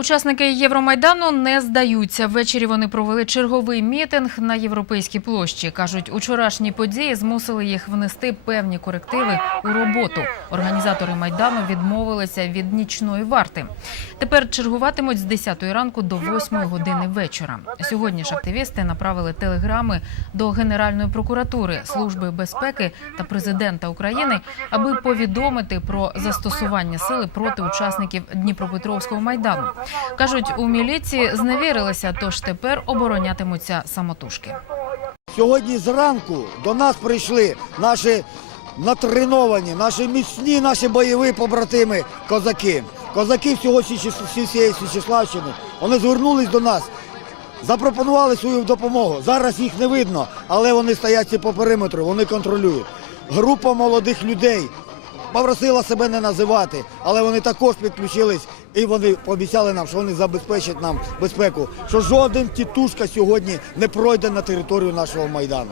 Учасники Євромайдану не здаються. Ввечері вони провели черговий мітинг на європейській площі. кажуть, учорашні події змусили їх внести певні корективи у роботу. Організатори майдану відмовилися від нічної варти. Тепер чергуватимуть з 10 ранку до 8 години вечора. Сьогодні ж активісти направили телеграми до Генеральної прокуратури, служби безпеки та президента України, аби повідомити про застосування сили проти учасників Дніпропетровського майдану. Кажуть, у міліції зневірилися, тож тепер оборонятимуться самотужки. Сьогодні зранку до нас прийшли наші натреновані, наші міцні, наші бойові побратими козаки. Козаки всього всієї Січеславщини. Вони звернулись до нас, запропонували свою допомогу. Зараз їх не видно, але вони стоять по периметру, вони контролюють. Група молодих людей попросила себе не називати, але вони також підключились і вони пообіцяли нам, що вони забезпечать нам безпеку, що жоден тітушка сьогодні не пройде на територію нашого майдану.